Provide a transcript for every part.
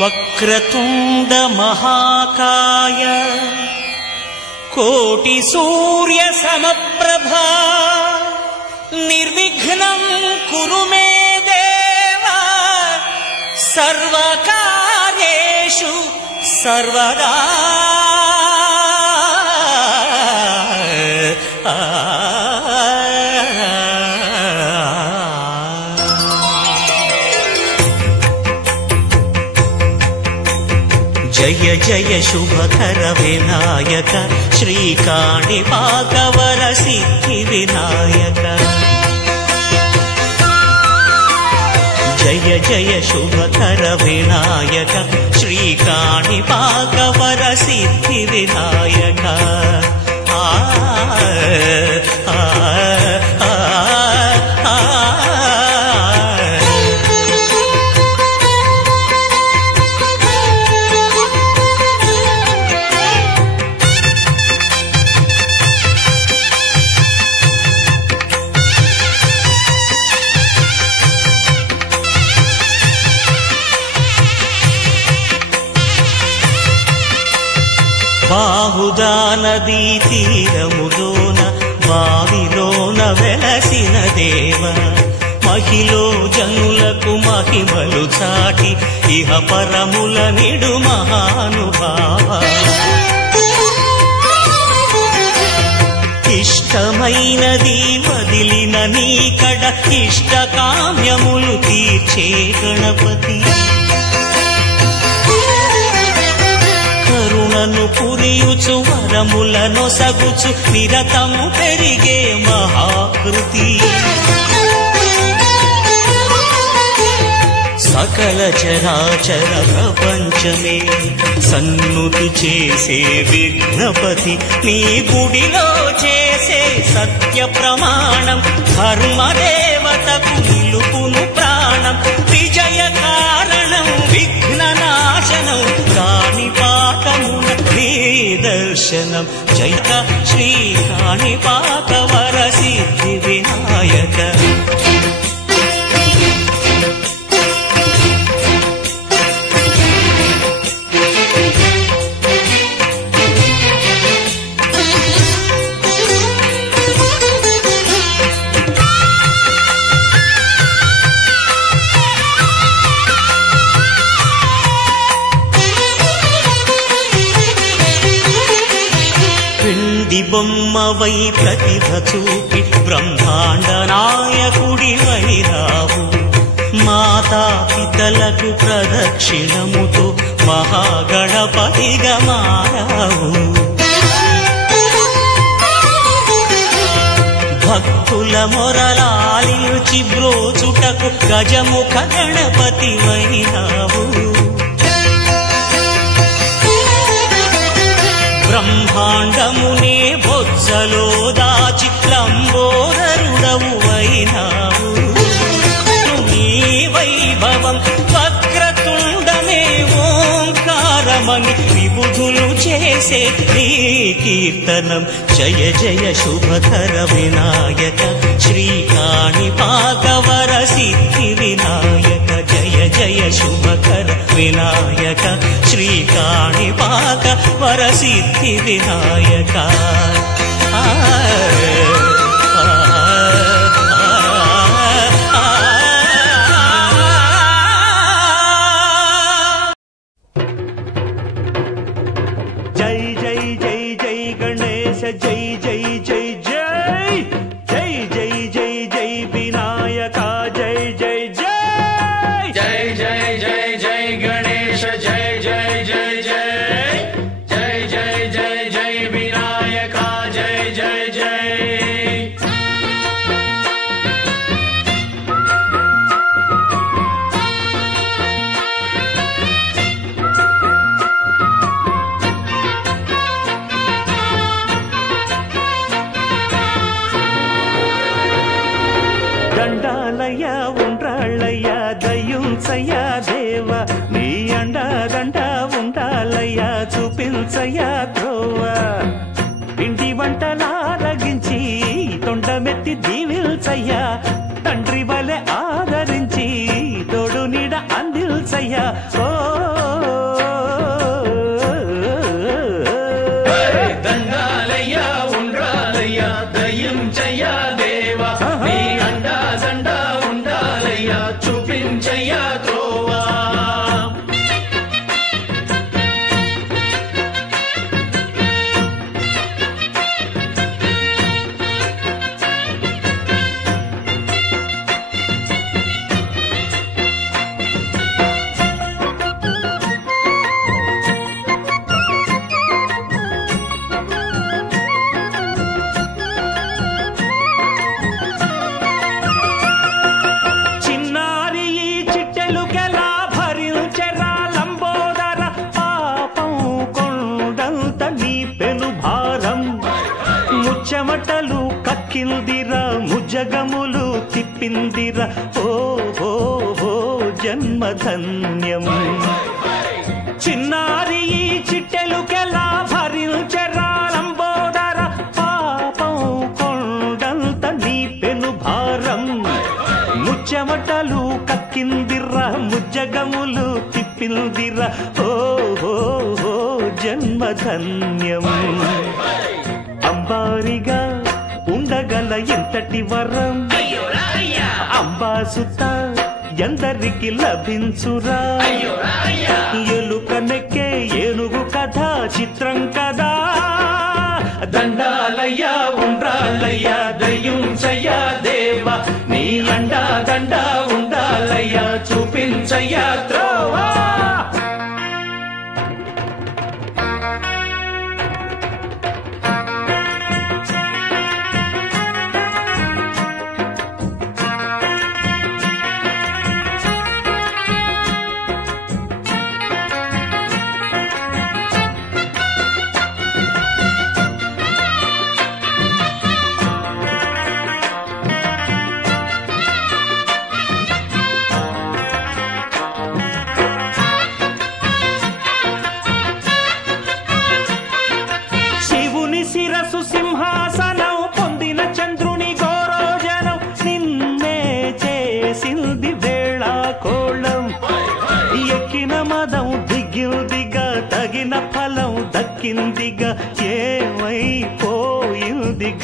వక్రతుండ మహాకాయ కోటి సూర్య సమప్రభా నిర్విఘ్నం కురు మే దేవ సర్వకార్యేషు సర్వదా. జయ జయ శుభకర వినాయక శ్రీకాణిపాకవర సిద్ధి వినాయక. జయ జయ శుభకర వినాయక శ్రీకాణిపాకవర సిద్ధి వినాయక. బాహుదా నదీ తీరములోన బావిలోన వెలసిన దేవ మహిలో జనులకు మహిమలు చాటి ఇహ పరముల నిడు మహానుభావ. ఇష్టమైనది వదిలిన నీకడ ఇష్ట కామ్యములు తీర్చే గణపతి. కరుణను పురియుచు వరములను సగుచు నిరతము పెరిగే మహాకృతి. సకల చరాచర ప్రపంచమే సన్నుతి చేసే విఘ్నపతి. నీ గుడిలో చేసే సత్య ప్రమాణం ధర్మదేవతకు నిలుపును ప్రాణం. విజయ కారణం విఘ్న నాశనం కాణిపాకమున నీ దర్శనం. జయ శ్రీ కాణిపాకవర సిద్ధి వినాయక. బొమ్మవై ప్రతిభ చూపి బ్రహ్మాండ నాయకుడి వైరావు. మాతా పితలకు ప్రదక్షిణముతో మహాగణపతిగా మారావు. భక్తుల మొరలాలించి బ్రోచుటకు గజముఖ గణపతి వైరావు. బ్రహ్మాండమునే బొజ్జలో దాచి లంబోదరుడవు అయినావు. నీ వైభవం వక్రతుండమే ఓంకారమని విబుధులు చేసే నీ కీర్తనం. జయ జయ శుభకర వినాయక శ్రీకాణిపాకవర సిద్ధి వినాయక. జయ జయ శుభకర వినాయక శ్రీకాణిపాకవర సిద్ధి వినాయక. జై జై జై జై గణేశ జై జై జై జై జై జై జై జై వినాయక జై జై జై జై జై జై జై గణేశ జై జై జై జై జై జై జై జై వినాయక జై జై జై ముచ్చెమటలు కక్కిందిరా ముజగములు తిప్పిందిరా ఓ ఓ ఓ జన్మధన్యం చిన్నారి ఈ చిట్టెలుకెలా భరించరాలంబోదర పాపం కొండంత నీ పెను భారం ముచ్చెమటలు కక్కిందిరా ముజ్జగములు తిప్పిందిరా ఓ ఓ ఓ జన్మధన్యం అంబారిగా ఉండగల ఎంతటి వరం అంబాసుత ఎందరికి లభించురా ఎలుకనెక్కే ఏనుగు కథ చిత్రం కదా దండాలయ్యా ఉండాలయ్యా దయ్యుంచయ్యా దేవా నీ అండా దండా ఉండాలయ్యా చూపించయ్యా త్రోవా సింహాసనం పొందిన చంద్రుని గౌరోజనం నిన్నే చేసింది వేళ కోళం ఎక్కిన మదం దిగిందిగా తగిన ఫలం దక్కిందిగా ఏమైపోయింది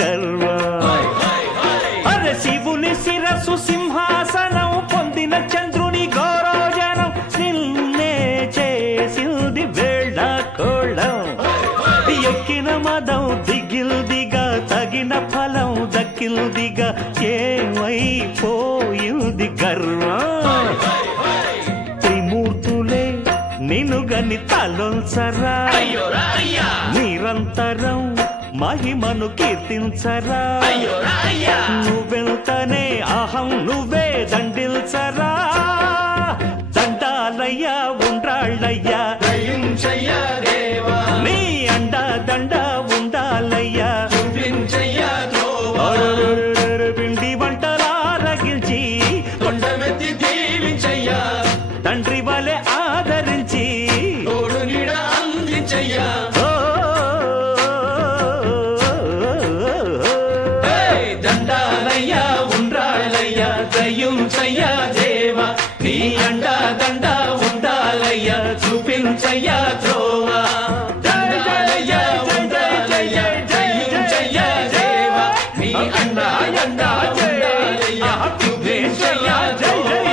గర్వం అరే శివుని శిరసు సింహాసనం పొందిన చంద్రుని గౌరోజనం నిన్నే చేసింది వేళ కోళం ఎక్కిన మదం దిగిల్దిగా తగిన ఫలం దక్కిల్దిగా ఏమైపోయింది గర్వం త్రిమూర్తులే నిన్నుగని తలొల్సరా నిరంతరం మహిమను కీర్తించరా నువ్వెంతనే అహం నువ్వే దండిల్సరా దండాలయ్యా ఉండ్రాళ్ళయ్యా నీ అండా దండా ఉండాలయ్యా పిండి వంటలారగించి కొండమెత్తి దీవించయ్యా తండ్రి వలె ఆదరించి తోడు నీడ అందించయ్యా దండాలయ్యా ఉండ్రాళ్ళయ్యా దయ్యుంచయ్యా దేవా నీ అండా దండా ఉండాలయ్యా చూపించయ్యా త్రోవా దండాలయ్యా ఉండాలయ్యా దయ్యుంచయ్యా దేవా నీ అండా దండా ఉండాలయ్యా చూపించయ్యా జై జై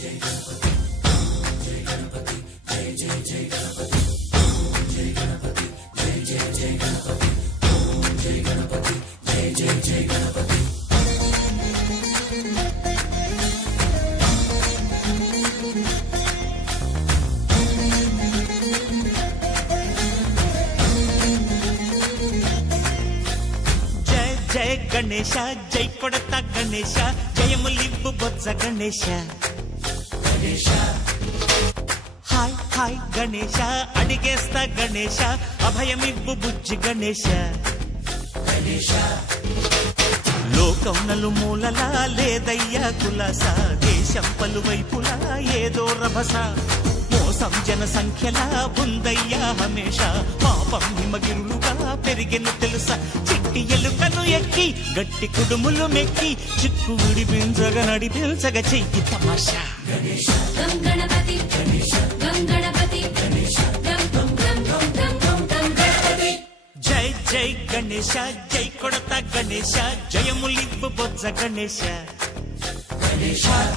జై జై జై జయ గణేశ జై కొడత గణేశ జయములివ్వు బొజ్జ గణేశ హాయ్ హాయ్ గణేశ అడిగేస్తా గణేశ అభయమివ్వు బుజ్జి గణేశ లోకం నలుమూలలా లేదయ్యా కులాస దేశం పలువైపులా ఏదో రభస మోసం జన సంఖ్యలా ఉందయ్యా హమేష పాపం హిమగిరులుగా పెరిగెను తెలుసా చిట్టి ఎలుకను ఎక్కి గట్టి కుడుములు మెక్కి చిక్కు విడిపించగ నడిపించగ చెయ్యి తమాషా గణపతి గణపతి జై జై గణేశ జై కొడత గణేశ జయములివ్వు బొజ్జ గణేశ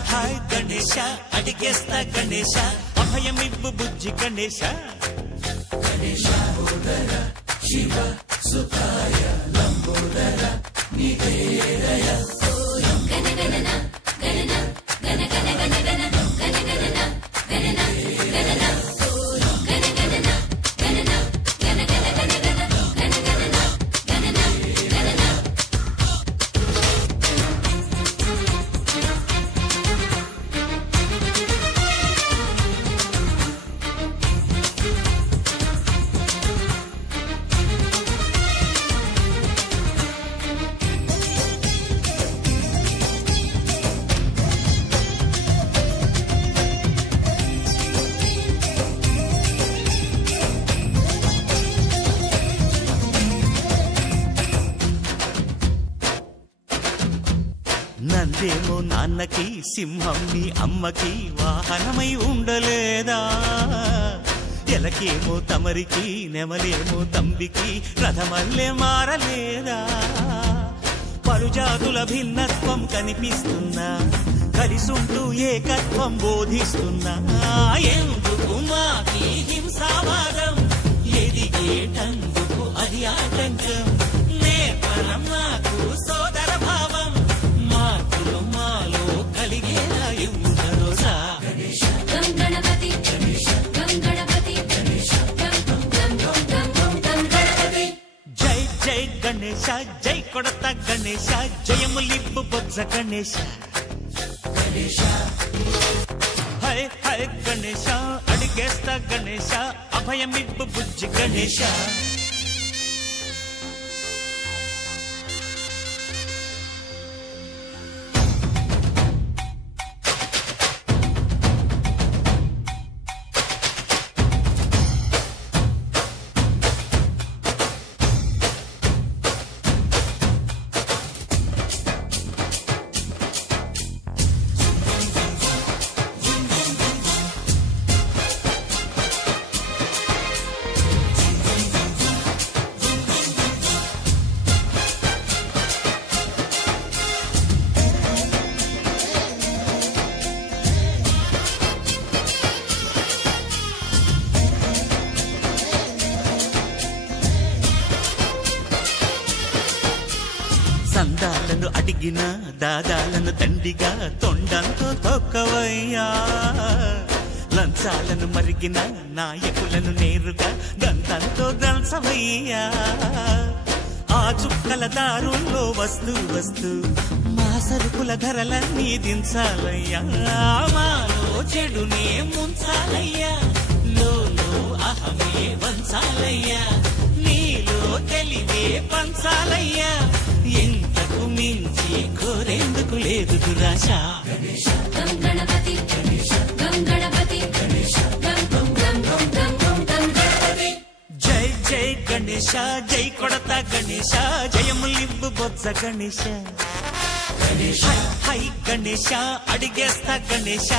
హాయ్ గణేశ అడిగేస్తా గణేశ అభయమివ్వు బుజ్జి గణేశ శివ సుతాయ లంబోదర నివేదయ గణగణన గణన గణ గణ గణ గణ గణగణన గణన గణన గణగణన గణన గణ గణ గణ గణ గణగణన గణన గణన సందేమో నాన్నకి సింహం నీ అమ్మకి వాహనమై ఉండలేదా ఎలకేమో తమరికి నెమలేమో తంబికి రథమల్లే మారలేదా పలుజాతుల భిన్నత్వం కనిపిస్తున్నా కలిసుంటూ ఏకత్వం బోధిస్తున్నా ఎందుకు మాకి హింసావాదం ఎదిగేటందుకు అది ఆటంకం నేపరం మాకు సోదర భావం మార్పులు మాలో కలిగేలా ఇవ్వరోజా గం గణపతి గం గణపతి గం గణపతి జై జై గణేశ జై కొడత గణేశ జయములిప్పు బొజ్జ గణేశ హై హై గణేశ అడిగేస్తా గణేశ అభయమిప్పు బుజ్జి గణేశ సందాలను అడిగిన దాదాలను దండిగా తొండంతో తొక్కవయ్యా లంచాలను మరిగిన నాయకులను నేరుగా దంతంతో దంచవయ్యా ఆ చుక్కల దారుల్లో వస్తూ వస్తూ మా సరుకుల ధరలన్నీ దించాలయ్యా మాలో చెడునే ముంచాలయ్యా లోలో అహమే వంచాలయ్యా నీలో తెలివే పంచాలయ్యా ఎంతకు మించి కోరేందుకు లేదు దురాశ గం గణపతి గం గణపతి గం గణపతి జై జై గణేశ జై కొడత గణేశ జయములివ్వు బొజ్జ గణేశ హై హై గణేశ అడిగేస్తా గణేశ